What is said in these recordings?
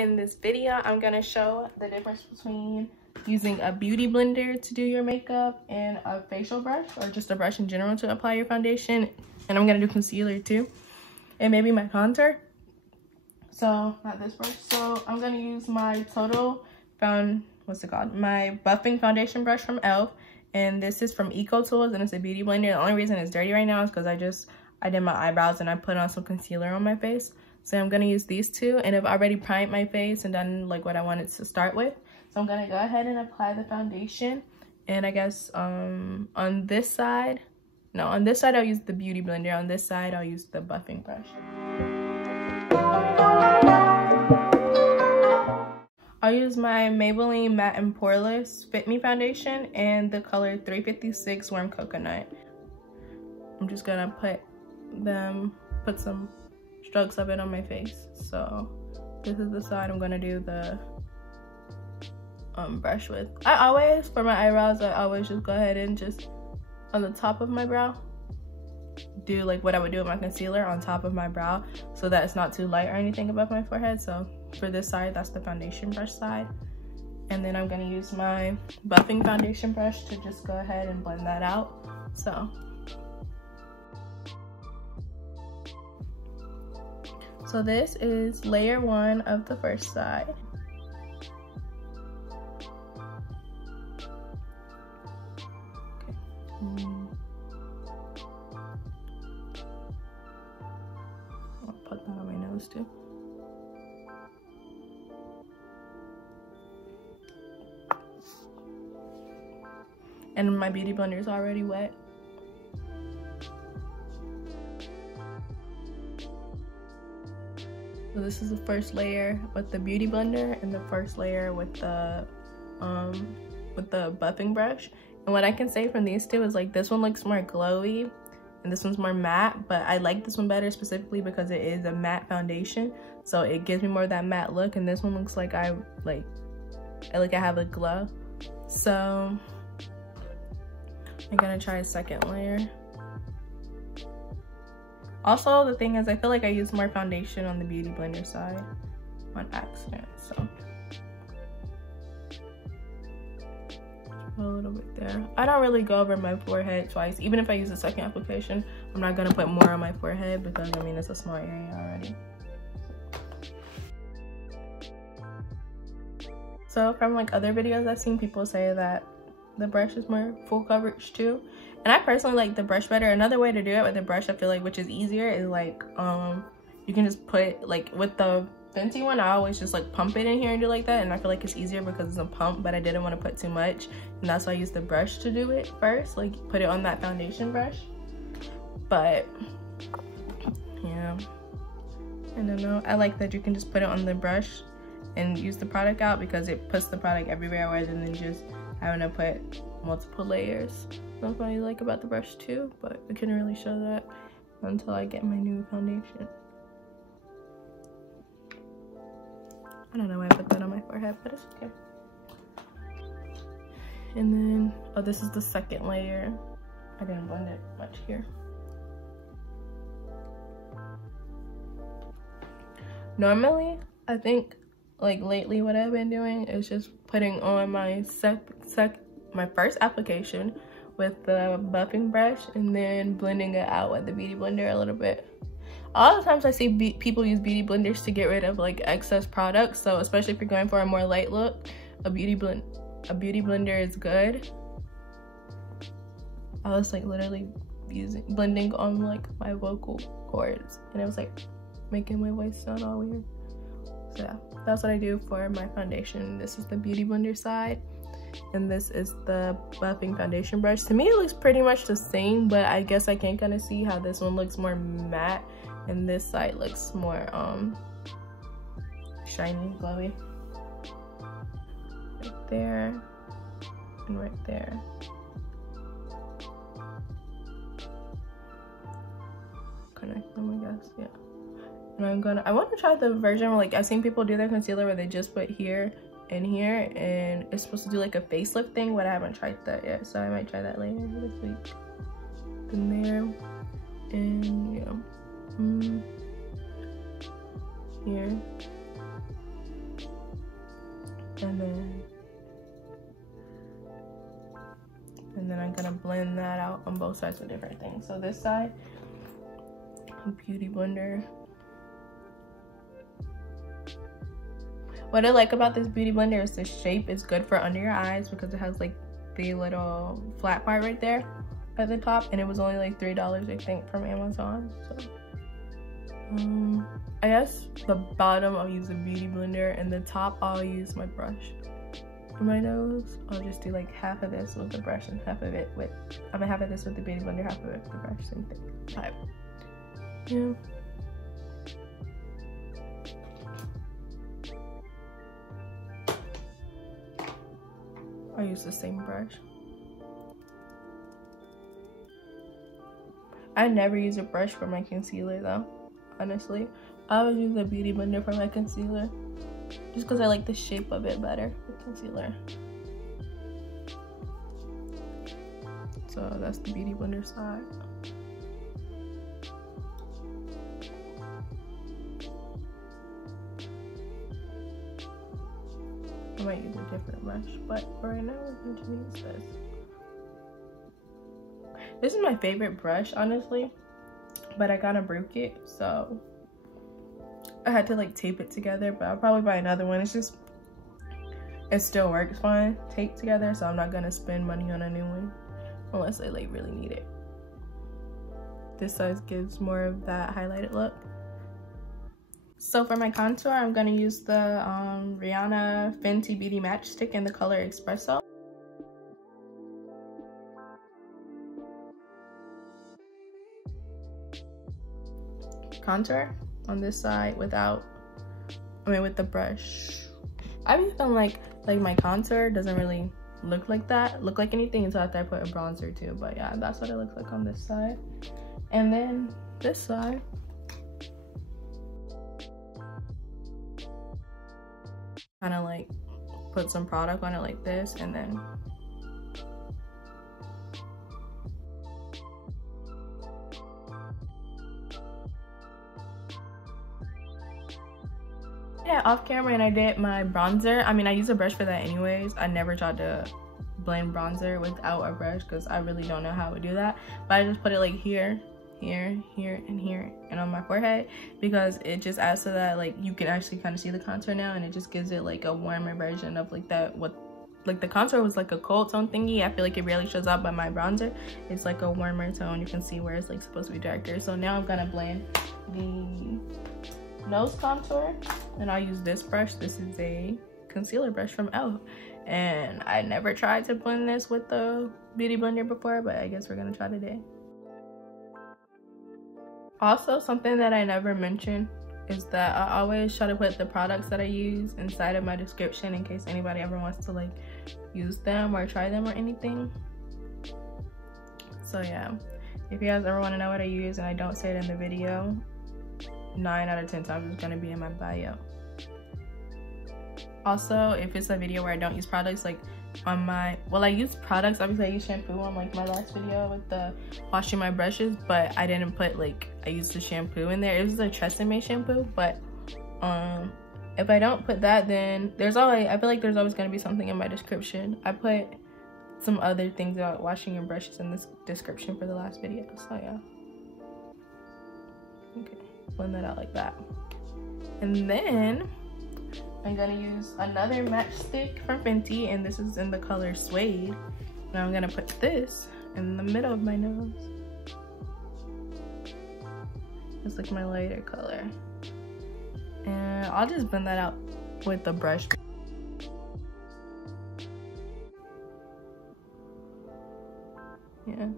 In this video, I'm gonna show the difference between using a beauty blender to do your makeup and a facial brush, or just a brush in general to apply your foundation. And I'm gonna do concealer too, and maybe my contour. So not this brush. So I'm gonna use my my buffing foundation brush from e.l.f. and this is from EcoTools, and it's a beauty blender. The only reason it's dirty right now is because I did my eyebrows and I put on some concealer on my face. So I'm gonna use these two, and I've already primed my face and done like what I wanted to start with. So I'm gonna go ahead and apply the foundation. And I guess on this side I'll use the beauty blender. On this side I'll use the buffing brush. I'll use my Maybelline Matte and Poreless Fit Me foundation and the color 356 Warm Coconut. I'm just gonna put some strokes of it on my face. So this is the side I'm gonna do the brush with. For my eyebrows, I always just go ahead and just on the top of my brow do like what I would do with my concealer on top of my brow, so that it's not too light or anything above my forehead. So for this side, that's the foundation brush side. And then I'm gonna use my buffing foundation brush to just go ahead and blend that out. So this is layer 1 of the first side. Okay. I'll put that on my nose too. And my beauty blender is already wet. So this is the first layer with the beauty blender and the first layer with the buffing brush. And what I can say from these two is like this one looks more glowy and this one's more matte, but I like this one better specifically because it is a matte foundation, so it gives me more of that matte look, and this one looks like I have a glow. So I'm gonna try a second layer. Also, the thing is, I feel like I use more foundation on the beauty blender side on accident, so a little bit there. I don't really go over my forehead twice. Even if I use a second application, I'm not gonna put more on my forehead because I mean it's a small area already. So from like other videos I've seen people say that the brush is more full coverage too, and I personally like the brush better. Another way to do it with the brush, I feel like, which is easier, is like you can just put like with the Fenty one, I always just like pump it in here and do like that, and I feel like it's easier because it's a pump, but I didn't want to put too much, and that's why I used the brush to do it first, like put it on that foundation brush. But yeah, I don't know, I like that you can just put it on the brush and use the product out because it puts the product everywhere rather than just having to put multiple layers. That's what I like about the brush too, but I couldn't really show that until I get my new foundation. I don't know why I put that on my forehead, but it's okay. And then, oh, this is the second layer. I didn't blend it much here. Normally, I think like lately what I've been doing is just putting on my my first application with the buffing brush and then blending it out with the beauty blender a little bit. A lot of times I see people use beauty blenders to get rid of like excess products, so especially if you're going for a more light look, a beauty blender is good. I was like literally blending on like my vocal cords, and it was like making my voice sound all weird. So yeah, that's what I do for my foundation. This is the beauty blender side, and this is the buffing foundation brush. To me it looks pretty much the same, but I guess I can kind of see how this one looks more matte and this side looks more shiny, glowy. Right there and right there. Connect them, I guess. Yeah. And I want to try the version where like I've seen people do their concealer where they just put here and here, and it's supposed to do like a facelift thing, but I haven't tried that yet, so I might try that later this week. Then there, and yeah, here, and then I'm gonna blend that out on both sides with different things. So this side, beauty blender. What I like about this beauty blender is the shape is good for under your eyes because it has like the little flat part right there at the top, and it was only like $3 I think from Amazon. So I guess the bottom I'll use a beauty blender, and the top I'll use my brush. For my nose, I'll just do like half of this with the brush and half of it with, half of this with the beauty blender, half of it with the brush, same thing. Right. Yeah. I'll use the same brush. I never use a brush for my concealer though, honestly. I always use a beauty blender for my concealer, just because I like the shape of it better with concealer. So that's the beauty blender side. I might use a different brush, but for right now we're going to use this. This is my favorite brush, honestly, but I gotta broke it, so I had to like tape it together, but I'll probably buy another one. It's just, it still works fine taped together, so I'm not gonna spend money on a new one unless I like really need it. This size gives more of that highlighted look. So for my contour, I'm gonna use the Rihanna Fenty Beauty Match Stick in the color Espresso. Contour on this side with the brush. I be feeling like my contour doesn't really look like anything until after I put a bronzer too, but yeah, that's what it looks like on this side. And then this side, kind of like put some product on it like this, and then off camera, and I did my bronzer. I mean, I use a brush for that anyways. I never tried to blend bronzer without a brush because I really don't know how I would do that, but I just put it like here, here, here, and here, and on my forehead, because it just adds to that, like, you can actually kind of see the contour now, and it just gives it like a warmer version of like that. What, like, the contour was like a cold tone thingy. I feel like it really shows up, but my bronzer is like a warmer tone. You can see where it's like supposed to be darker. So now I'm gonna blend the nose contour, and I'll use this brush. This is a concealer brush from e.l.f, and I never tried to blend this with the beauty blender before, but I guess we're gonna try today. Also, something that I never mentioned is that I always try to put the products that I use inside of my description in case anybody ever wants to like use them or try them or anything. So yeah, if you guys ever want to know what I use and I don't say it in the video, 9 out of 10 times it's gonna be in my bio. Also, if it's a video where I don't use products, like on my, well, I use products, obviously I use shampoo on like my last video with the washing my brushes, but I didn't put like, I used the shampoo in there. It was a Chestnut shampoo, but if I don't put that, then there's always, I feel like there's always gonna be something in my description. I put some other things about washing your brushes in this description for the last video, so yeah. Okay, blend that out like that. And then I'm gonna use another matchstick from Fenty, and this is in the color Suede. Now I'm gonna put this in the middle of my nose. It's like my lighter color. And I'll just blend that out with the brush. Yeah.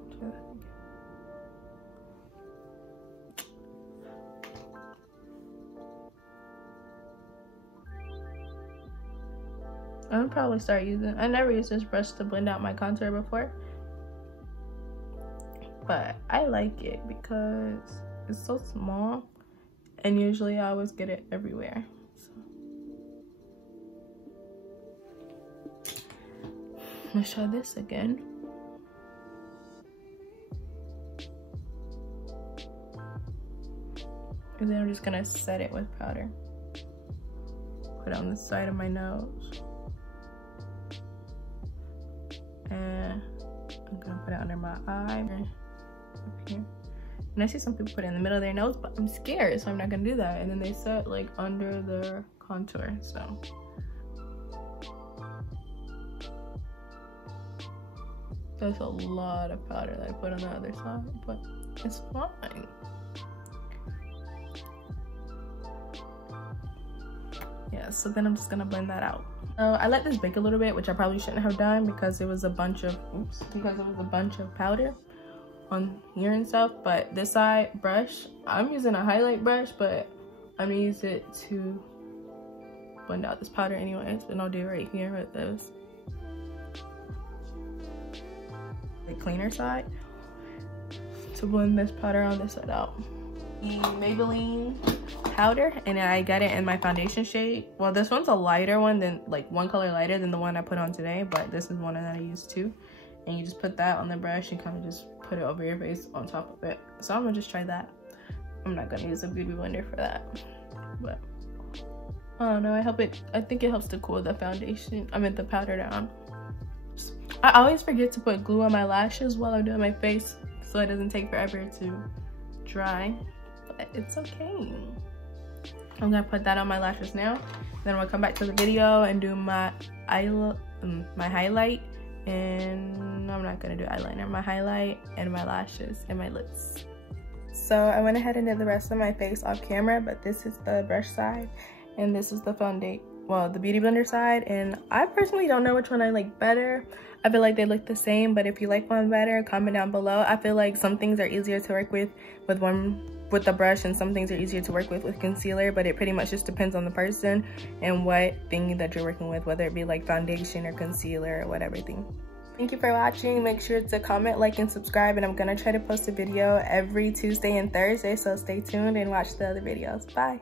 I'll probably start using, I never used this brush to blend out my contour before, but I like it because it's so small, and usually I always get it everywhere. So let's try this again. And then I'm just gonna set it with powder. Put it on the side of my nose. and I'm gonna put it under my eye up here. And I see some people put it in the middle of their nose, but I'm scared, so I'm not gonna do that. And then they set like under their contour, so. There's a lot of powder that I put on the other side, but it's fine. Yeah, so then I'm just gonna blend that out. I let this bake a little bit, which I probably shouldn't have done because it was a bunch of, powder on here and stuff. But this side brush, I'm using a highlight brush, but I'm gonna use it to blend out this powder anyways, and I'll do it right here with this. The cleaner side to blend this powder on this side out. The Maybelline powder, and I got it in my foundation shade. Well, this one's a lighter one than, like, one color lighter than the one I put on today, but this is one that I used too. And you just put that on the brush and kind of just put it over your face on top of it. So I'm gonna just try that. I'm not gonna use a beauty blender for that, but I don't know. I think it helps to cool the foundation, the powder down. I always forget to put glue on my lashes while I'm doing my face, so it doesn't take forever to dry, but it's okay. I'm gonna put that on my lashes now. Then we'll come back to the video and do my highlight, and I'm not gonna do eyeliner, my highlight and my lashes and my lips. So I went ahead and did the rest of my face off camera, but this is the brush side and this is the foundation, well, the beauty blender side, and I personally don't know which one I like better. I feel like they look the same, but if you like one better, comment down below. I feel like some things are easier to work with the brush, and some things are easier to work with concealer, but it pretty much just depends on the person and what thing that you're working with, whether it be like foundation or concealer or whatever thing. Thank you for watching. Make sure to comment, like, and subscribe, and I'm gonna try to post a video every Tuesday and Thursday, so stay tuned and watch the other videos. Bye.